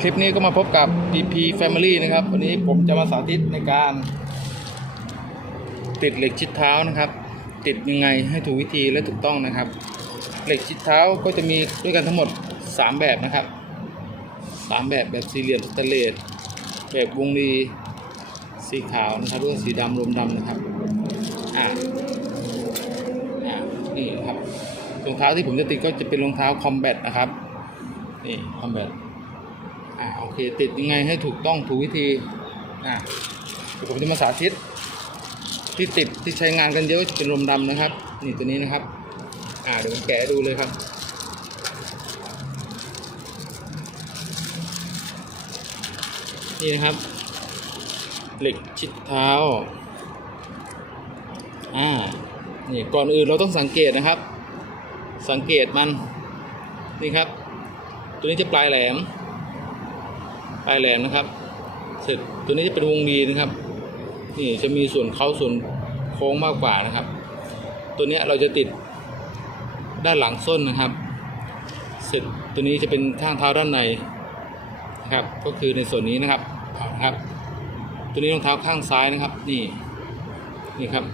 คลิปนี้ก็มาพบกับ PP Family นะครับ วันนี้ผมจะมาสาธิตในการ ติดเหล็กชิดเท้านะครับ ติดยังไงให้ถูกวิธีและถูกต้องนะครับ เหล็กชิดเท้าก็จะมีด้วยกันทั้งหมด 3 แบบนะครับสามแบบแบบสี่เหลี่ยมสแตนเลสแบบวงรีสีขาวนะครับแล้วก็สีดำรวมดำนะครับอ่าอ่านี่นะครับรองเท้าที่ผมจะติดก็จะเป็นรองเท้าคอมแบทนะครับนี่คอมแบท อ่าโอเค ติดยังไงให้ถูกต้องถูกวิธีอ่าผมจะมาสาธิต ที่ติดที่ใช้งานกันเยอะจะเป็นลมดำนะครับ นี่ตัวนี้นะครับ อ่าเดี๋ยวผมแกะดูเลยครับนี่นะครับ เหล็กชิดเท้าอ่านี่ก่อนอื่นเราต้องสังเกตนะครับ สังเกตมันนี่ครับ ตัวนี้จะปลายแหลม ปลายแหลมนะครับ เสร็จตัวนี้จะเป็นวงรีนะครับ นี่จะมีส่วนเขาส่วนโค้งมากกว่านะครับ ตัวนี้เราจะติดด้านหลังส้นนะครับ เสร็จตัวนี้จะเป็นข้างเท้าด้านในนะครับ ก็คือในส่วนนี้นะครับนะครับ ตัวนี้รองเท้าข้างซ้ายนะครับ นี่ นี่ครับ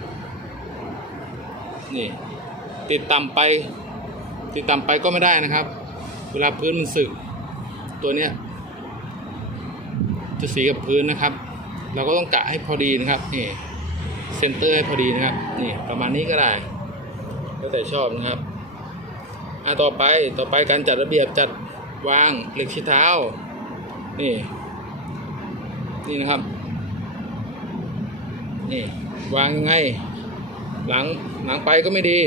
นี่ ติดต่ำไป ติดต่ำไปก็ไม่ได้นะครับ เวลาพื้นมันสึก ตัวเนี้ย จะสีกับพื้นนะครับ เราก็ต้องกะให้พอดีนะครับนี่เซนเตอร์ให้พอดีนะครับนี่ประมาณนี้ก็ได้แล้วแต่ชอบนะครับอะต่อไปต่อไปการจัดระเบียบจัดวางเหล็กชี้เท้านี่นี่นะครับนี่วางยังไง หลังหลังไปก็ไม่ดี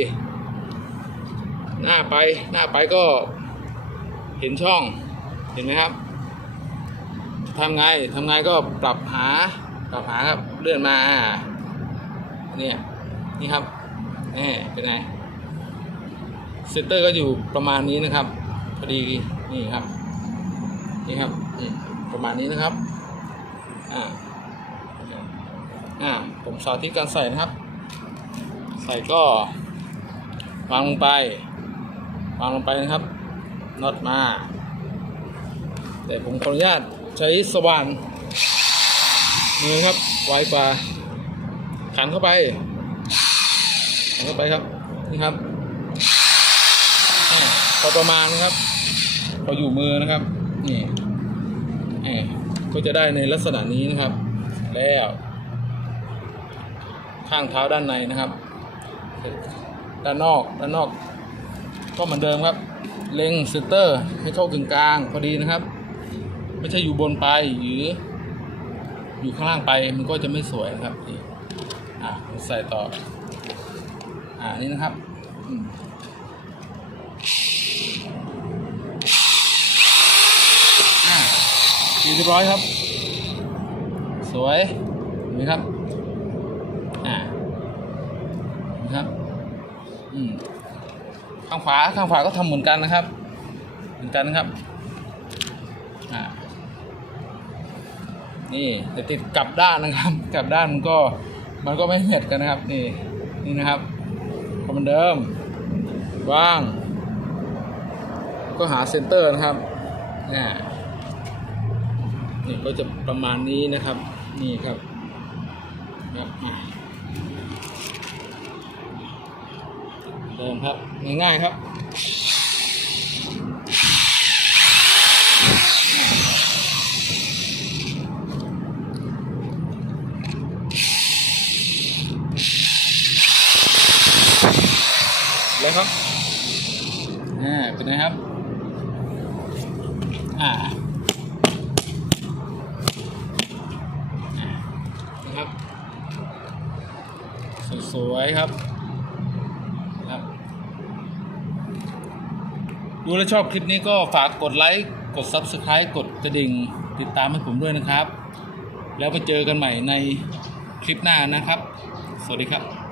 หน้าไปหน้าไปก็เห็นช่องเห็นไหมครับ ทำไงทำไงก็ปรับหาปรับหาครับเลื่อนมาเนี่ยนี่ครับนี่เป็นไงเซนเตอร์ก็อยู่ประมาณนี้นะครับ พอดีนี่ครับนี่ครับนี่ประมาณนี้นะครับอ่าอ่าผมสาธิตการใส่นะครับ ใส่ก็วางลงไปวางลงไปนะครับน็อตมา แต่ผมขออนุญาต ใช้สว่านมือครับไวกว่าขันเข้าไปขันเข้าไปครับนี่ครับพอประมาณนะครับพออยู่มือนะครับนี่นี่ก็จะได้ในลักษณะนี้นะครับ แล้วข้างเท้าด้านในนะครับ ด้านนอกด้านนอก ก็เหมือนเดิมครับ เล็งเซนเตอร์ให้เข้ากึ่งกลางพอดีนะครับ ไม่ใช่อยู่บนไปหรือ อยู่ข้างล่างไปมันก็จะไม่สวยนะครับนี่อ่าใส่ต่อ อ่านี่นะครับอ่าเรียบร้อยครับ สวยนไหมครับ อ่านะครับอืมข้างขวาข้างขวาก็ทำเหมือนกันนะครับ เหมือนกันนะครับ อ่า นี่แต่ติดกลับด้านนะครับ กลับด้านมันก็มันก็ไม่เหมือนกันนะครับ นี่นี่นะครับก็เหมือนเดิมว่าง ก็หาเซนเตอร์นะครับนี่นี่ก็จะประมาณนี้นะครับ นี่ครับครับอะเดิมครับง่ายๆครับ แล้วครับ อ่า เป็นไงครับ อ่าอ่นะครับ สวยๆครับครับ ดูแลชอบคลิปนี้ก็ฝากกดไลค์ กด Subscribe กดกระดิ่ง ติดตามให้ผมด้วยนะครับ แล้วไปเจอกันใหม่ในคลิปหน้านะครับ สวัสดีครับ